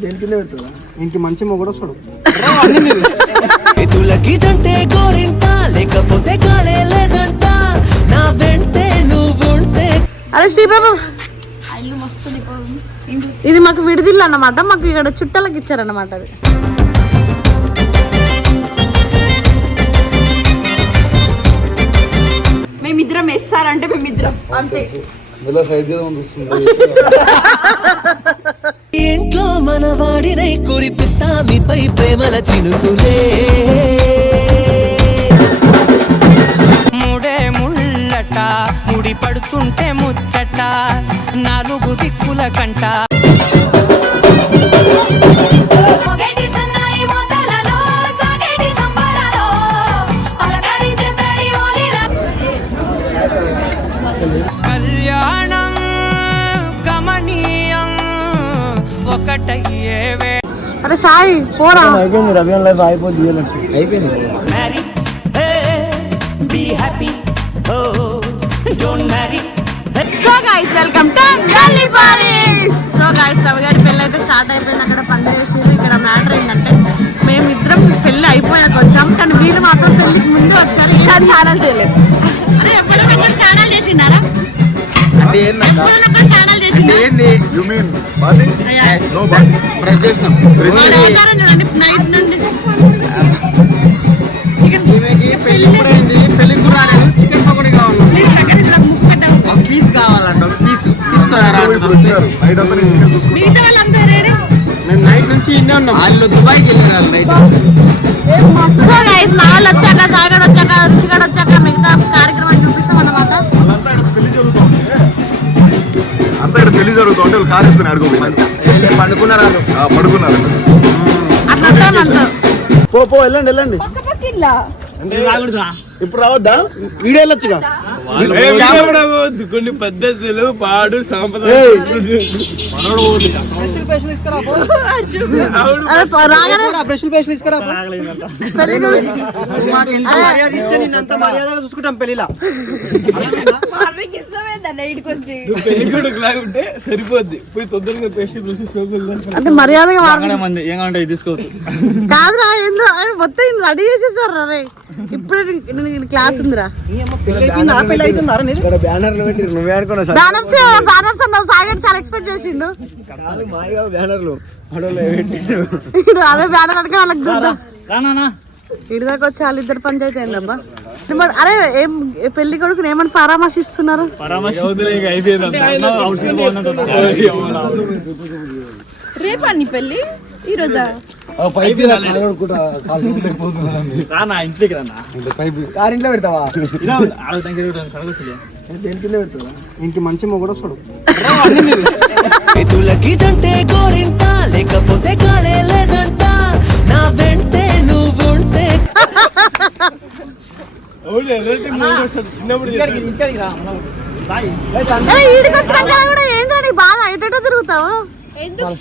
దేని కింద పెడుతుందా ఇంక మంచి మొగుడు వస్తాడు. ఎదులకి జంటే గోరింట లేకపోతే కాలే లేదంట. నా వెంటే నువ్వుంటే. అరే శ్రీబాబు ఆ ఇల్లు మస్తు దిపోదు ఇంటి ఇది మాకు విడిదిల్లు అన్నమాట. మాకు ఇక్కడ చుట్టాలకు ఇచ్చారన్నమాట అది. మేమిద్దరం వేస్తారంటే మేమిద్దరం. అంతే. ఇంట్లో మన వాడినై కురిపిస్తా మీపై ప్రేమల చినుకులే. ముడే ముళ్ళట ముడి పడుతుంటే ముచ్చట నాలుగు దిక్కుల కంట. అరే సాయి పోరా. అయిపోయింది? రవి లైఫ్ అయిపోయింది. అయిపోయింది marry be happy oh don't marry so guys welcome to Galli పారీస్ so guys Ravi గారి పెళ్ళి అయితే స్టార్ట్ అయిపోయింది. అక్కడ పందిరేసి ఇక్కడ మ్యాటర్ ఏంటంటే మేమిద్దరం పెళ్ళి అయిపోయాక వచ్చాం. కానీ వీళ్ళు మాత్రం పెళ్ళికి ముందే వచ్చారు. ఈయన ఛానల్ చేయలేదు. అరే అక్కడ ఛానల్ చేసిండారా? అంటే ఏంటంట చేసినాం. చూడండి నైట్ నుండి. ఈమెకి పెళ్ళి కూడా అయింది పెళ్ళి కూడా రాలేదు చికెన్ పకోడీ కావాలి. పీస్ కావాలంట ఒక పీస్ తీసుకున్నారా నైట్ అంతా నేను చూసుకుంటాను మిగతా వాళ్ళంతా రెడీ? మేము నైట్ నుంచి ఇన్నే ఉన్నాం. వాళ్ళు దుబాయ్కి వెళ్ళినారు నైట్ సో గైస్ మా వాళ్ళు వచ్చాక సాగడ్ వచ్చాక రిషిగడ్ వచ్చాక మిగతా కార్యక్రమం పెళ్ళి జరుగుతుంది వాళ్ళు కార్ వేసుకుని ఆడుకోపోయినారు పండుకున్నారు? వాళ్ళు పడుకున్నారు ఉంటాం పో పో వెళ్ళండి వెళ్ళండి. ఇప్పుడు రావద్దా? వీడియో వెళ్ళొచ్చుగా. కొన్ని పద్ధతులు పాడు మర్యాదగా చూసుకుంటాం పెళ్ళిలా సరిపోద్ది. పోయి తొందరగా అంటే మర్యాదగా మంది తీసుకోవచ్చు కాదురా మొత్తం రెడీ చేసేసారు రే? ఇప్పుడు క్లాస్ ఉందిరా. ఎక్స్పెక్ట్ చేసిండు. బ్యానర్లు అదే బ్యానర్ వాళ్ళకి వచ్చి వాళ్ళిద్దరు పంచాయతీ అయిందబ్బా మరి అరే ఏం ఏ పెళ్ళి కొడుకుని ఏమని పరామర్శిస్తున్నారు? రేపా నీ పెళ్ళి? ఈ రోజా? పైపు రానా ఇంట్లోకి రానా పెడతావా? దేని కింద మంచి మొగుడు వస్తాడు. ఎదులకి జంటే గోరింట లేకపోతే కాలే లేదంట. నా వెంటే నువ్వుంటే చిన్నప్పుడు కూడా. బాధ? ఎటో తిరుగుతావు? ఎందుకు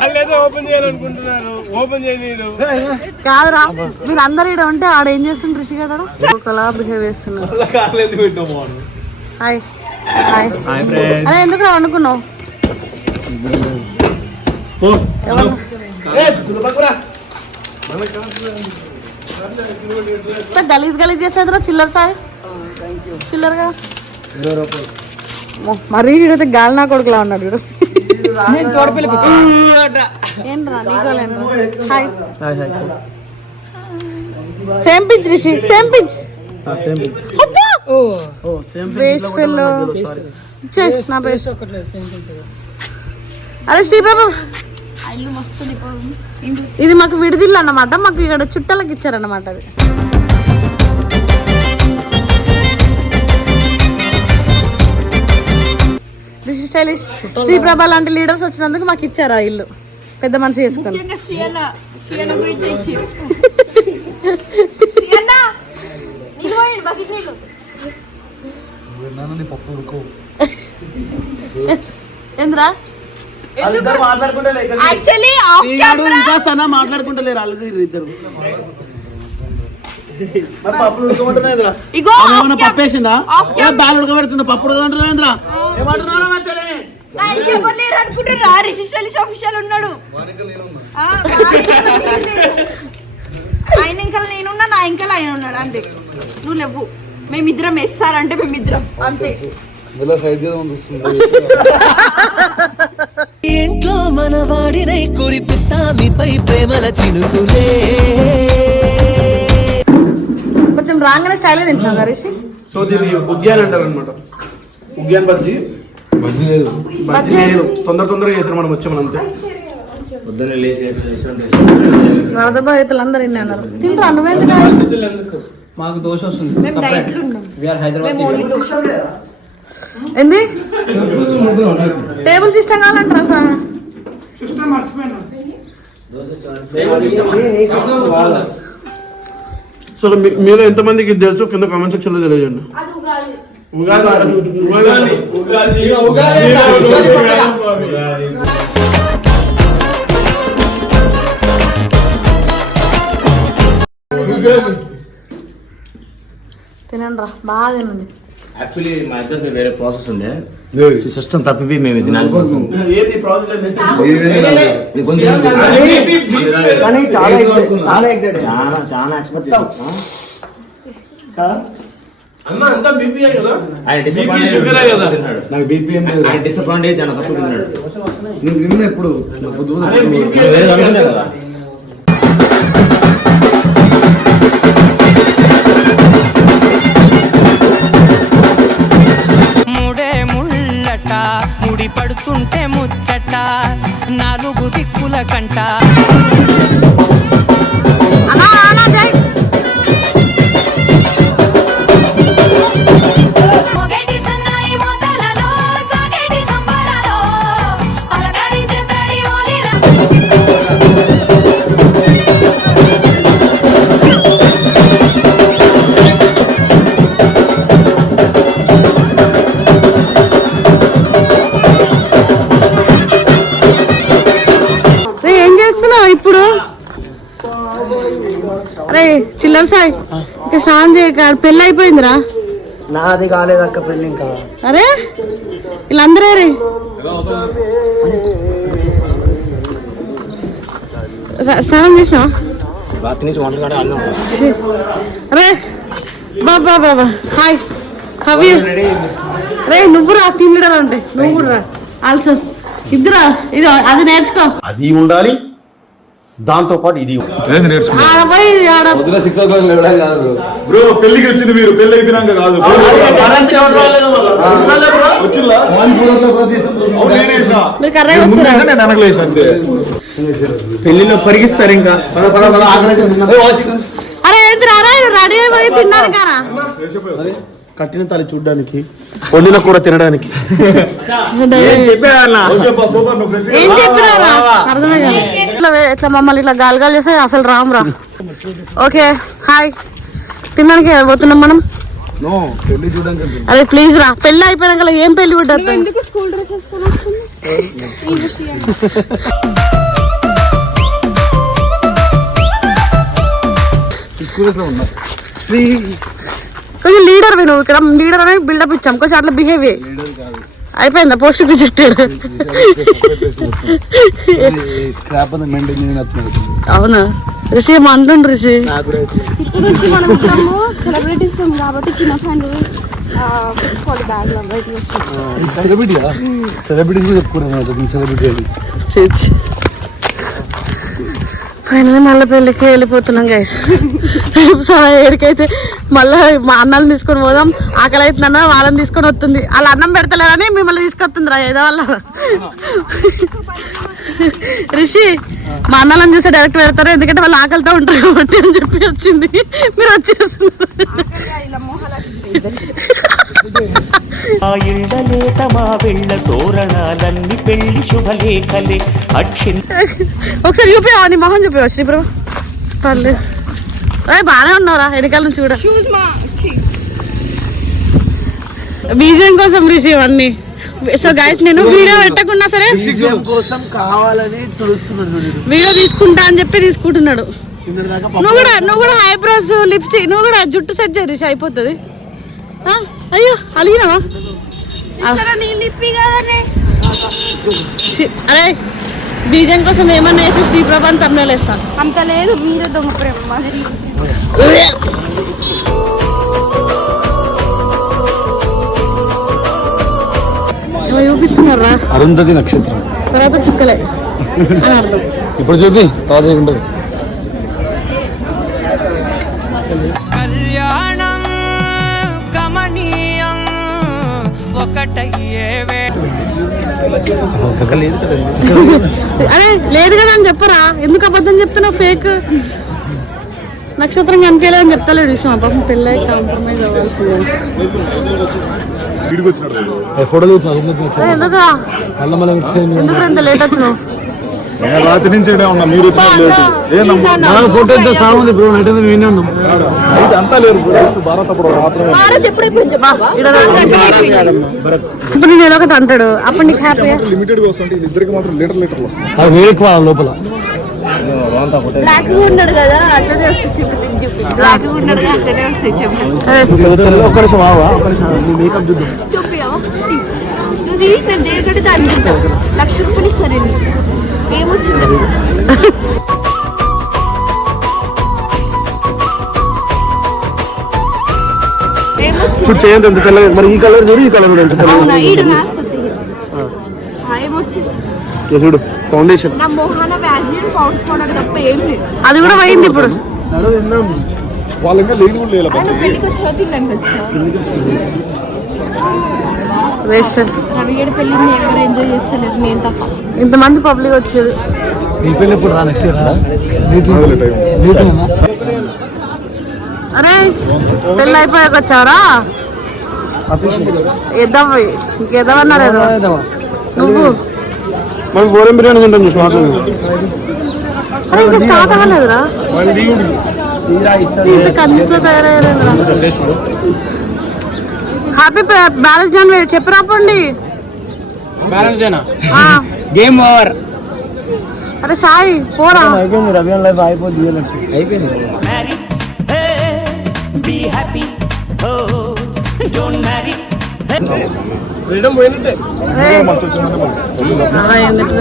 వాళ్ళు బాధ ఉంది వాళ్ళు ఏదో ఓపెన్ చేయాలనుకుంటున్నారు ఓపెన్ కాదురా మీరు అందరు ఇక్కడ ఉంటే ఆడ ఏం చేస్తుండ్రు రిషి గారు ఒకలా బిహేవ్ చేస్తున్నారు. హాయ్. హాయ్. అరే ఎందుకు రా అనుకున్నావు ఎవరు? ఇంత గలీజ్ గలీజ్ చేసేదిరా చిల్లర సాయి. చిల్లరగా. మరీ గాలి నా కొడుకులా ఉన్నాడు వీడు ఏంట్రా నీకోలేంట్రా hi. Same pitch Rishi same pitch. Waste ఫెల్ నా బెస్ట్ అరే ఇంటి ఇది మాకు విడిదిల్లు అన్నమాట. మాకు ఇక్కడ చుట్టాలకు ఇచ్చారన్నమాట అది. రిషి స్టైలిష్ శ్రీప్రభ లాంటి లీడర్స్ వచ్చినందుకు మాకు ఇచ్చారు ఆ ఇల్లు. పెద్ద మనిషి చేసుకొని. ఈడు ఇంకా సన్న మాట్లాడుకుంటలేరు వాళ్ళు ఇద్దరు. పప్పు ఏ బాగా ఉడకబెడుతుందా? పప్పు ఉడకమంటున్నాయిరా ఎవరు లేరు రిజిస్టర్ ఆఫీషియల్ ఉన్నాడు. నేను. ఆయన ఇంకా నేనున్నా నా ఇంకా ఆయన ఉన్నాడు అంతే. నువ్వు లేవు. మేమిద్దరం వేస్తారంటే మేమిద్దరం అంతే. ఇంట్లో మన వాడినై కురిపిస్తా మీపై ప్రేమల చినుకులే. కొంచెం రాగానే స్టైల్ తింటున్నాం రిషి సో దీన్ని ఉగ్యాన్ అంటారు అనమాట ఉగ్యాన్ బజ్జీ? బజ్జీ లేదు. బజ్జీ లేదు. తొందర తొందరగా చేస్తారు మనం వచ్చామని అంతే. వరద బాధితులు అందరూ ఇన్ని అన్నారు తింటా నువ్వెందుకు మాకు దోశ వస్తుంది వీఆర్ హైదరాబాద్ ఏంది? టేబుల్ సిస్టమ్ కావాలంటారా సార్? సో మీ- మీలో ఎంతమందికి ఇది తెలుసు? కింద కామెంట్ సెక్షన్లో తెలియజేయండి అది ఉగాది. ఉగాది. ఉగాది. తినండి రా బాగా తినండి. యాక్చువల్లీ మా ఇద్దరికి వేరే ప్రాసెస్ ఉండే. సిస్టమ్ తప్పిపోయి మేము ఇది నాలుగు ఏది ప్రాసెస్ ఏంటి ఇది కొంచెం కానీ చాలా చాలా ఎక్సైటెడ్ చాలా చాలా ఎక్స్పెక్ట్ అన్న అంతా బీపీఏ కదా? ఆయన BP sugar ఏ కదా? డిసప్పాయింట్ నాకు బీపీఎం ఆయన డిసప్పాయింట్ అయ్యి చాలా తక్కువ తిన్నాడు. నువ్వు తిన్న ఎప్పుడు? అరే బీపీ వేరే అనుకున్నా కదా? ముడే ముళ్ళట ముడి పడుతుంటే ముచ్చట చిల్లర సాయి ఇక స్నానం చేయక పెళ్ళి అయిపోయిందిరా. నాది కాలేదక్క పెళ్ళి ఇంకా. అరే వీళ్ళందరే రే రా- స్నానం ఛీ. అరే బాబా బాబా హాయ్. హవి రే నువ్వు రా టీమ్ లీడర్ అంటే. నువ్వు కూడా రా. ఆల్సో. ఇద్దరా ఇది అది నేర్చుకో. అది ఉండాలి. దాంతో పాటు ఇది బ్రో. పెళ్ళికి వచ్చింది మీరు పెళ్ళి అయిపోయినాక కాదు. పెళ్ళిలో పరిగిస్తారు ఇంకా. అరే ఏంటి రా రెడీ అయిపోయి తిన్నాను కారా కట్టిన తల్లి చూడడానికి వండిన కూర తినడానికి. ఏం చెప్పినారా అర్థమే కాదు ఇట్లా వే- ఇట్లా మమ్మల్ని ఇట్లా గాలి గాలి చేస్తే అసలు రామ్ రా. Okay hi. తినడానికి పోతున్నాం మనం? నో పెళ్ళి చూడడానికి అరే ప్లీజ్ రా. పెళ్ళి అయిపోయినాక ఏం పెళ్ళి ఎందుకు స్కూల్ డ్రెస్ వేసుకొని వస్తుంది ఈ విషయం. కొంచెం లీడర్ నువ్వు ఇక్కడ లీడర్ అనేది బిల్డప్ ఇచ్చాం. కొంచెం అట్లా బిహేవ్ అయిపోయిందా? పోస్ట్ చెట్టాడు. అవునా? రిషి అంటుండు రిషి. ఇప్పుడు నుంచి మనం ఇద్దరము సెలబ్రిటీస్ కాబట్టి చిన్న ఫైనల్ మళ్ళీ పెళ్ళికి వెళ్ళిపోతున్నాం గైస్ ఏడికైతే మళ్ళీ మా అన్నాలను తీసుకొని పోదాం. ఆకలి అవుతుందన్న వాళ్ళని తీసుకొని వస్తుంది. వాళ్ళ అన్నం పెడతలేరని మిమ్మల్ని తీసుకొస్తుంది రా ఏదో వాళ్ళ రిషి మా అన్నాలను చూస్తే డైరెక్ట్ పెడతారు. ఎందుకంటే వాళ్ళు ఆకలితో ఉంటారు కాబట్టి అని చెప్పి వచ్చింది. మీరు వచ్చేస్తున్నారు. ఆ ఇళ్ళలేత మా వెళ్ళ తోరణాలన్నీ పెళ్ళి శుభలేఖలే. అక్షిన్ ఒకసారి చూపివా నీ మొహం చూపివా శ్రీప్రభ? పర్లేదు. బాగానే ఉన్నారా వెనకాల నుంచి కూడా. బీజం కోసం రిసీవ్ అన్ని. సో గైస్ నేను వీడియో పెట్టకుండా సరే కోసం కావాలని వీడియో తీసుకుంటా అని చెప్పి తీసుకుంటున్నాడు. నువ్వు కూడా నువ్వు కూడా ఐబ్రోస్ లిప్స్టిక్ నువ్వు కూడా జుట్టు సెట్ చేయి రిషి అయిపోతుంది. ఆ? అయ్యో అలిగినావా? అరే బీజం కోసం ఏమన్నా వేసి శ్రీప్రభాని తమిళ వేస్తాను అంత లేదు మీరే దొంగ ప్రేమ. మాదిరి చూపిస్తున్నారా? అరుంధతి నక్షత్రం. తర్వాత చిక్కలే. ఇప్పుడు చూపి తర్వాత ఉంటుంది అరే లేదు కదా అని చెప్పరా? ఎందుకు అబద్ధం చెప్తున్నావు? ఫేక్ నక్షత్రం కనిపించలేదని చెప్తలేడు విష్ణు పాపం పెళ్ళి కాంప్రమైజ్ అవ్వాల్సిందే. ఎందుకు ఇంత లేట్ వచ్చినావు? నేను రాత్రి నుంచి ఉన్నా మీరు ఫోటో సాగుంది బ్రో నైట్ అంతా వినే ఉన్నాం. నైట్ అంతా లేరు భారత అప్పుడు మాత్రమే. ఇప్పుడు నేను ఒకటి అంటాడు. అప్పుడు నీకు హ్యాపీగా లిమిటెడ్గా ఇద్దరికి మాత్రం లీటర్ వస్తాయి అది వేరే వాళ్ళ లోపల. బ్లాక్గా ఉన్నాడు కదా అట్లనే వస్తాయి చెప్పి చెప్పి. బ్లాక్గా ఉన్నాడు కదా అట్లనే వస్తాయి చెప్పి. ఒక్క నిమిషం ఆవా ఒక్క నిమిషం నీ మేకప్ చూద్దాం. చూపియావా నువ్వు దిగి నేను దేనికంటే దాన్ని లక్ష రూపాయలు నేను. ఏమొచ్చింది? చూడు చేయండి ఎంత తెల్లగా మరి ఈ కలర్ చూడు ఈ కలర్ కూడా ఎంత తెల్లగా చూడు ఫౌండేషన్ లేదు. అది కూడా పోయింది ఇప్పుడు. వాళ్ళు ఇంకా లేని కూడా లేదు ఆయన పెళ్ళికి వచ్చా తిన్నాను వచ్చా వేస్ట్. రవిగడి పెళ్ళిని ఎవరు ఎంజాయ్ చేస్తలేరు నేను తప్ప. ఇంతమంది పబ్లిక్ వచ్చారు. నీ పెళ్ళి ఎప్పుడు రా నెక్స్ట్ ఇయర్ అరే పెళ్ళి అయిపోయాక వచ్చారా ఎద్దాం పోయి. ఇంకేద్దామన్నారు ఏదో? నువ్వు. మనం గోరం బిర్యానీ తింటాం చూసి స్టార్ట్ అవ్వలేదురా. తయారయ్యారా హ్యాపీ బ్యాలెన్స్ జనవరి చెప్పి రాపండి ఆ. గేమ్ ఓవర్ అరే సాయి పోరా. అయిపోయింది రవి లైఫ్ అయిపోద్ది అయిపోయింది?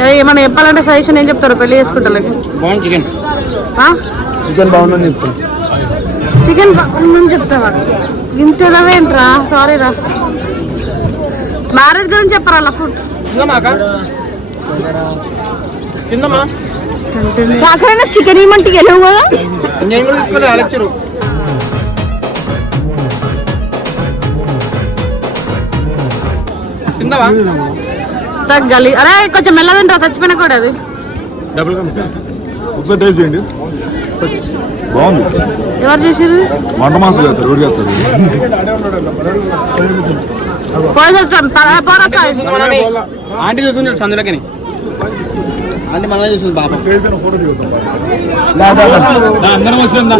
ఏయ్, ఏమన్నా చెప్పాలంటే సజెషన్ ఏం చెప్తారు? పెళ్ళి చేసుకుంటారు బాగుంది చికెన్ చికెన్ బాగుందని చెప్తాను చికెన్ ఉందని చెప్తావా? ఇంతేదేంట్రా సారీ రా. మ్యారేజ్ గురించి చెప్పరా అలా ఫుడ్ రాకరైనా చికెన్ ఇమ్మంటే గెలవు కదా? నేను కూడా తిందావా తగ్గాలి. అరే కొంచెం మెల్లదంటా చచ్చిపోయినా కూడా అది. డబుల్ ఒకసారి టేస్ట్ చేయండి. బాగుంది. ఎవరు చేసేది వంట మాసం చేస్తారు ఎవరు చేస్తారు? ఆంటీ చూస్తుంది చూడు సందులకని ఆంటీ మళ్ళీ చూస్తుంది పాప. అందరం వచ్చిందా